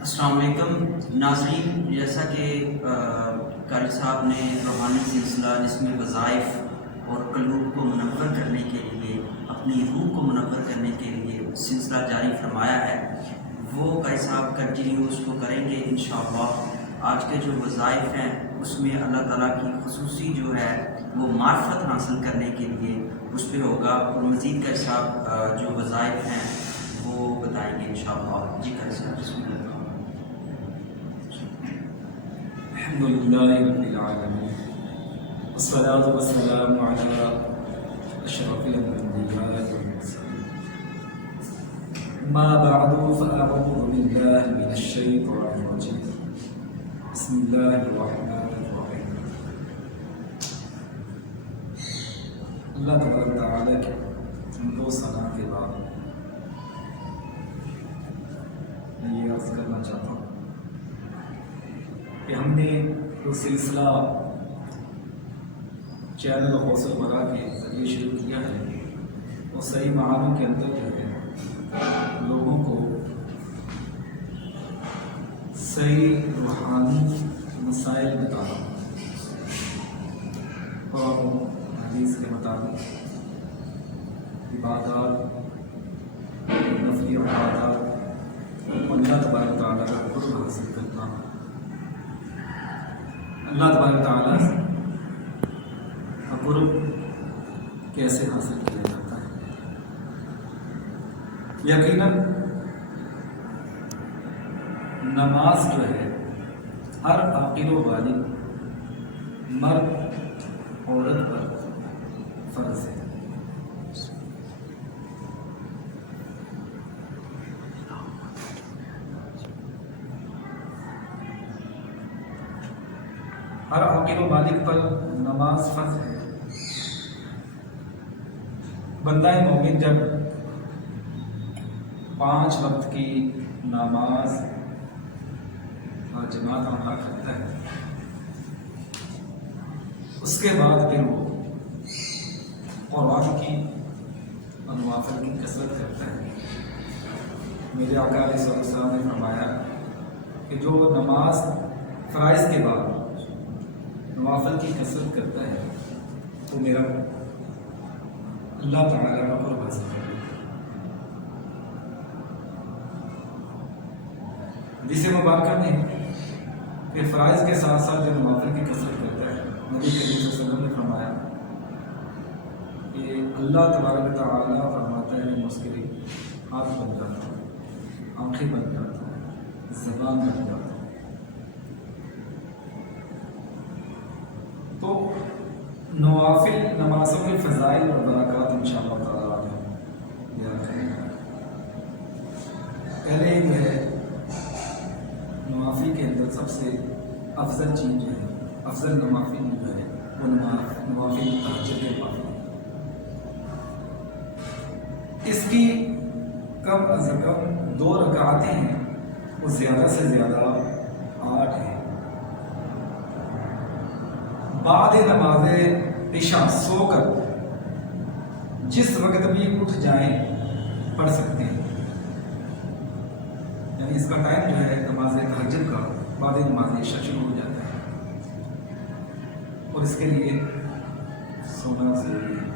السلام علیکم ناظرین، جیسا کہ قاری صاحب نے روحانی سلسلہ جس میں وظائف اور قلوب کو منور کرنے کے لیے، اپنی روح کو منور کرنے کے لیے سلسلہ جاری فرمایا ہے، وہ قاری صاحب کنٹینیو اس کو کریں گے انشاءاللہ۔ آج کے جو وظائف ہیں اس میں اللہ تعالیٰ کی خصوصی جو ہے وہ معرفت حاصل کرنے کے لیے اس پہ ہوگا، اور مزید قاری صاحب جو وظائف ہیں وہ بتائیں گے انشاءاللہ۔ جی قاری صاحب بسم اللہ۔ الحمدللہ رب العالمین والصلاة والسلام علی اشرف الانبیاء والمرسلین، اما بعد فاعوذ باللہ من الشیطان الرجیم، بسم اللہ الرحمن الرحیم۔ اللہ تبارک و تعالیٰ کے حمد و ثنا کے بعد میں یہ عرض کرنا چاہتا ہوں کہ ہم نے جو سلسلہ چینل غوث الورا کے ذریعے شروع کیا ہے وہ صحیح معنوں کے اندر جو ہے لوگوں کو صحیح روحانی مسائل بتانا اور حدیث کے مطابق عبادات، نفلی عبادات، اللہ تبارک تعالیٰ کا قرب حاصل کرنا، اللہ تبارک تعالیٰ کا قرب کیسے حاصل کیا جاتا ہے۔ یقیناً نماز جو ہے ہر عاقل و بالغ مرد عورت پر فرض ہے۔ ہر عاقل و بالغ پر نماز فرض ہے۔ بندہ مومن جب 5 وقت کی نماز جماعت ادا کرتا ہے اس کے بعد پھر وہ قرآن کی اور نوافل کی کثرت کرتا ہے۔ میرے آقا علیہ السلام نے فرمایا کہ جو نماز فرائض کے بعد نوافل کی کثرت کرتا ہے تو میرا اللہ تعالیٰ کا قرب حاصل کرتا ہے۔ حدیث مبارکہ میں کہ فرائض کے ساتھ ساتھ جو نوافل کی کثرت کرتا ہے، نبی کریم صلی اللہ علیہ وسلم نے فرمایا کہ اللہ تبارک تعالیٰ فرماتا ہے کہ اس کے لیے ہاتھ بن جاتا ہے، آنکھیں بن جاتا ہے، زبان بن جاتا ہے۔ تو نوافل نمازوں کے فضائل اور برکات انشاءاللہ تعالیٰ بیان کریں گے۔ پہلے یہ ہے نوافل کے اندر سب سے افضل چیز جو ہے، افضل نوافل جو ہے وہ نوافل تہجد کے نوافل۔ اس کی کم از کم 2 رکعتیں ہیں، وہ زیادہ سے زیادہ 8 ہیں۔ بعد نماز عشاء سو کر جس وقت بھی اٹھ جائیں پڑھ سکتے ہیں، یعنی اس کا ٹائم جو ہے نماز تہجد کا بعد نماز عشاء شروع ہو جاتا ہے، اور اس کے لیے سونا ضروری ہے۔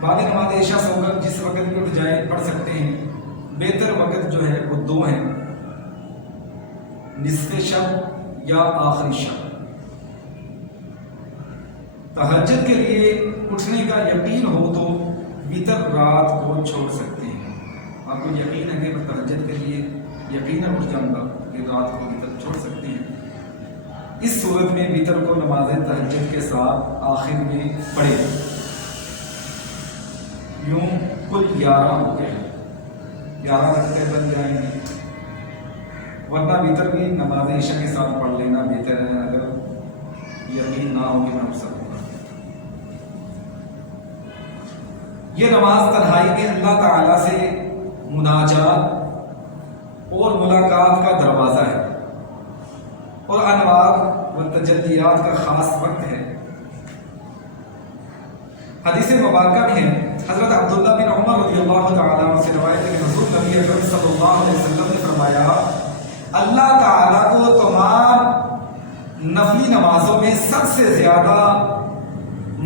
بعد نماز عشاء سو کر جس وقت بھی اٹھ جائیں پڑھ سکتے ہیں۔ بہتر وقت جو ہے وہ 2 ہیں، نصف شب یا آخری شب۔ تہجد کے لیے اٹھنے کا یقین ہو تو وتر رات کو چھوڑ سکتے ہیں۔ آپ کو یقین ہے کہ میں تہجد کے لیے یقیناً اٹھ جاؤں گا کہ رات کو وتر چھوڑ سکتے ہیں۔ اس صورت میں وتر کو نماز تہجد کے ساتھ آخر میں پڑھے، یوں کل 11 ہو گئے، 11 رکعتیں بن جائیں گے۔ ورنہ وتر بھی نماز عشاء کے ساتھ پڑھ لینا بہتر ہے، اگر یقین نہ ہو کہ میں اٹھ سکوں گا۔ یہ نماز تنہائی میں اللہ تعالیٰ سے مناجات اور ملاقات کا دروازہ ہے، اور انوار و تجلیات کا خاص وقت ہے۔ حدیث مبارکہ میں ہے، حضرت عبداللہ بن عمر رضی اللہ تعالیٰ عنہ سے روایت ہے کہ حضور نبی نبی اکرم صلی اللہ علیہ وسلم نے فرمایا اللہ تعالیٰ کو تمام نفلی نمازوں میں سب سے زیادہ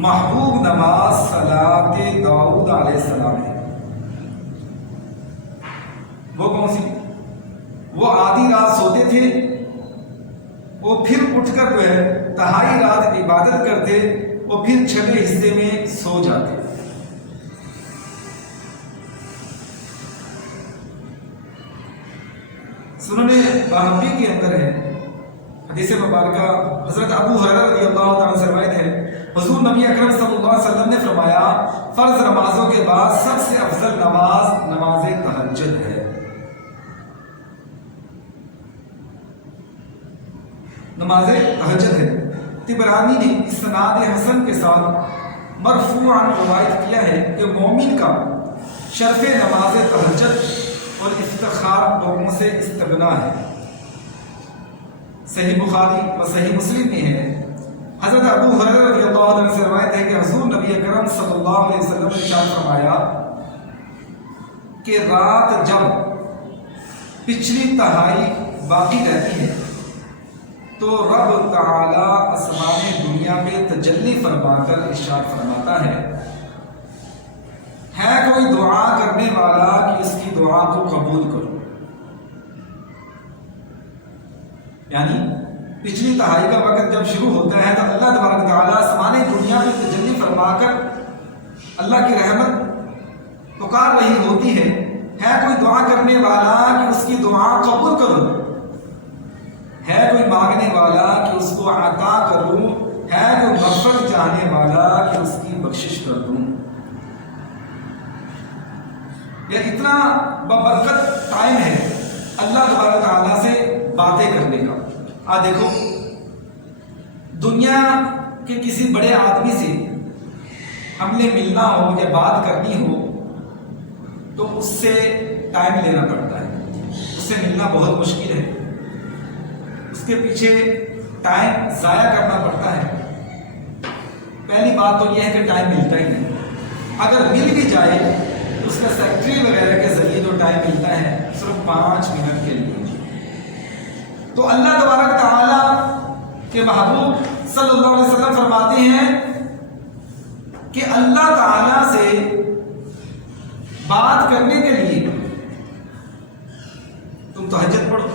محبوب نماز صلاۃ داؤد علیہ السلام ہے۔ وہ کون سی؟ وہ آدھی رات سوتے تھے، وہ پھر اٹھ کر جو ہے تہائی رات عبادت کرتے، وہ پھر چھٹے حصے میں سو جاتے۔ سنن بہقی کے اندر ہے حدیث مبارکہ، حضرت ابو ہریرہ رضی اللہ تعالیٰ عنہ سے روایت ہے، حضور نبی اکرم صلی اللہ علیہ وسلم نے فرمایا فرض نمازوں کے بعد سب سے افضل نماز نماز تہجد ہے۔ نماز تہجد ہے۔ طبرانی نے اسناد حسن کے ساتھ مرفوعاً روایت کیا ہے کہ مومن کا شرف نماز تہجد اور افتخار لوگوں سے استغنا ہے۔ صحیح بخاری و صحیح مسلم میں ہے، حضرت ابو ہریرہ رضی اللہ عنہ سے روایت ہے کہ حضور نبی اکرم صلی اللہ علیہ وسلم نے ارشاد فرمایا کہ رات جب پچھلی تہائی باقی رہتی ہے تو رب تعالی آسمان دنیا میں تجلی فرما کر ارشاد فرماتا ہے کوئی دعا کرنے والا کہ اس کی دعا کو قبول کرو۔ یعنی پچھلی تہائی کا وقت جب شروع ہوتا ہے تو اللہ تبارک تعالیٰ آسمان دنیا میں تجلی فرما کر اللہ کی رحمت پکار رہی ہوتی ہے کوئی دعا کرنے والا کہ اس کی دعا قبول کرو، ہے کوئی مانگنے والا کہ اس کو عطا کروں، ہے کوئی مغفرت چاہنے والا کہ اس کی بخشش کر دوں۔ یہ اتنا ببرکت ٹائم ہے اللہ تبارک تعالیٰ سے باتیں کرنے کا۔ دیکھو دنیا کے کسی بڑے آدمی سے ہم نے ملنا ہو یا بات کرنی ہو تو اس سے ٹائم لینا پڑتا ہے، اس سے ملنا بہت مشکل ہے، اس کے پیچھے ٹائم ضائع کرنا پڑتا ہے۔ پہلی بات تو یہ ہے کہ ٹائم ملتا ہی نہیں، اگر مل بھی جائے تو اس کا سیکٹری وغیرہ کے ذریعے جو ٹائم ملتا ہے صرف 5 منٹ کے لیے۔ تو اللہ تبارک تعالیٰ کے محبوب صلی اللہ علیہ وسلم فرماتے ہیں کہ اللہ تعالیٰ سے بات کرنے کے لیے تم تہجد پڑھو،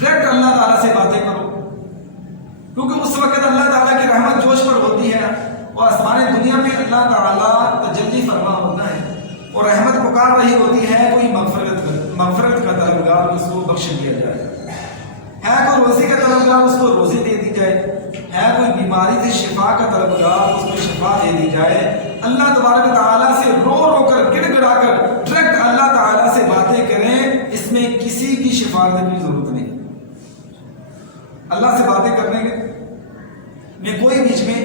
ڈائریکٹ اللہ تعالیٰ سے باتیں کرو، کیونکہ اس وقت اللہ تعالیٰ کی رحمت جوش پر ہوتی ہے اور آسمان دنیا میں اللہ تعالیٰ تجلی فرما ہوتا ہے اور رحمت پکار رہی ہوتی ہے کوئی مغفرت کا طلبگار اس کو بخش دیا جائے، ہے کوئی روزی کا طلبگار اس کو روزی دے دی جائے، ہے کوئی بیماری سے شفا کا طلبگار اس کو شفا دے دی جائے۔ اللہ تبارک تعالیٰ سے رو رو کر گڑ گڑا کر ڈائریکٹ اللہ تعالیٰ سے باتیں کریں، اس میں کسی کی سفارت کی ضرورت نہیں۔ اللہ سے باتیں کرنے میں کوئی بیچ میں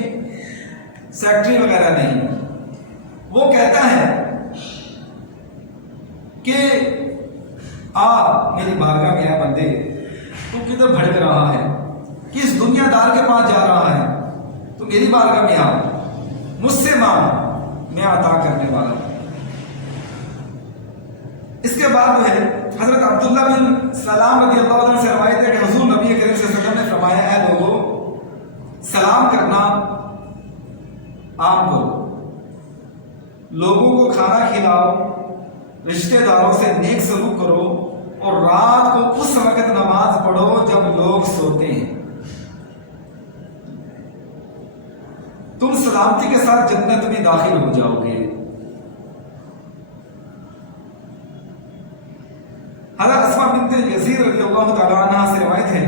سیکٹری وغیرہ نہیں، وہ کہتا ہے کہ میری بارگاہ میں بندے تو کدھر بھڑک رہا ہے، کس دنیا دار کے پاس جا رہا ہے، تو میری بارگاہ میں مجھ سے مانگ، میں عطا کرنے والا ہوں۔ اس کے بعد جو ہے حضرت عبداللہ بن سلام رضی اللہ عنہ سے روایت ہے کہ حضور نبی کریم صلی اللہ علیہ وسلم نے فرمایا اے لوگوں سلام کرنا عام کرو، لوگوں کو کھانا کھلاؤ، رشتہ داروں سے نیک سلوک کرو اور رات کو اس وقت نماز پڑھو جب لوگ سوتے ہیں، تم سلامتی کے ساتھ جنت میں داخل ہو جاؤ گے۔ حضرت اسماء بنت یزید رضی اللہ تعالیٰ عنہ سے روایت ہے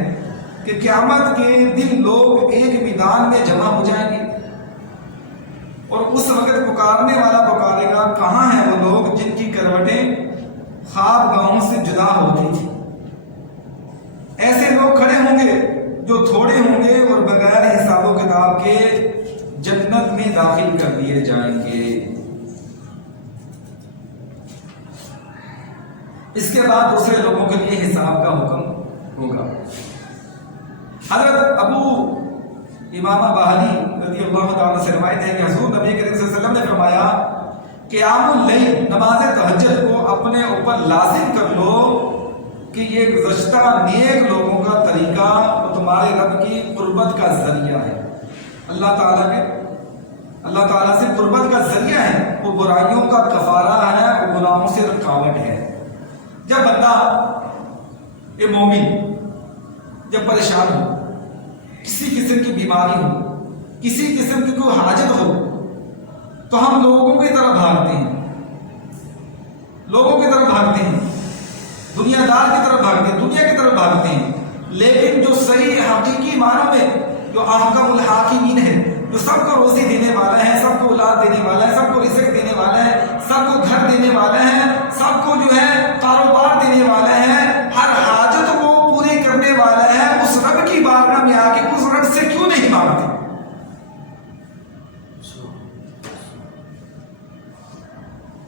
کہ قیامت کے دن لوگ ایک میدان میں جمع ہو جائیں گے اور اس وقت پکارنے والا پکارے گا کہاں ہیں وہ لوگ جن کی کروٹیں خواب گاہوں سے جدا ہوتی تھی۔ ایسے لوگ کھڑے ہوں گے جو تھوڑے ہوں گے اور بغیر حساب و کتاب کے جنت میں داخل کر دیے جائیں گے۔ اس کے بعد دوسرے لوگوں کے لیے حساب کا حکم ہوگا۔ حضرت ابو امامہ باہلی رضی اللہ تعالیٰ سے روایت ہے کہ حضور نبی کریم صلی اللہ علیہ وسلم نے فرمایا قیام اللیل نماز تہجد کو اپنے اوپر لازم کر لو کہ یہ گزشتہ نیک لوگوں کا طریقہ وہ تمہارے رب کی قربت کا ذریعہ ہے، اللہ تعالیٰ سے قربت کا ذریعہ ہے، وہ برائیوں کا کفارہ ہے، وہ گناہوں سے رکاوٹ ہے۔ جب بندہ یہ مومن جب پریشان ہو، کسی قسم کی بیماری ہو، کسی قسم کی کوئی حاجت ہو، تو ہم لوگوں کی طرف بھاگتے ہیں، دنیا دار کی طرف بھاگتے ہیں، دنیا کی طرف بھاگتے ہیں۔ لیکن جو صحیح حقیقی معنوں میں جو احکم الحاکمین ہے، جو سب کو روزی دینے والا ہے، سب کو اولاد دینے والا ہے، سب کو رزق دینے والا ہے، سب کو گھر دینے والا ہے، سب کو جو ہے کاروبار دینے والا ہے، ہر حاجت کو پوری کرنے والا ہے، اس رب کی بارگاہ میں آ کے اس رب سے کیوں نہیں مانگتے؟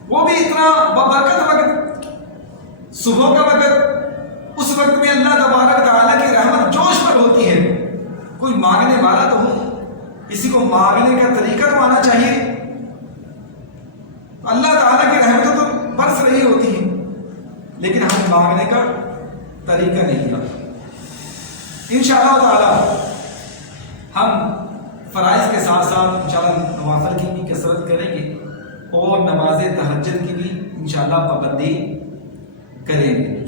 وہ بھی اتنا ببرکت وقت، صبح کا وقت، اس وقت میں اللہ تبارک تعالیٰ کی رحمت جوش پر ہوتی ہے۔ کوئی مانگنے والا تو ہو، کسی کو مانگنے کا طریقہ تو آنا چاہیے۔ اللہ تعالیٰ کی رحمت تو برس رہی ہوتی ہے، لیکن ہم مانگنے کا طریقہ نہیں آتا۔ انشاءاللہ تعالیٰ ہم فرائض کے ساتھ ساتھ انشاءاللہ نوافل کی بھی کثرت کریں گے اور نماز تہجد کی بھی انشاءاللہ پابندی کریں گے۔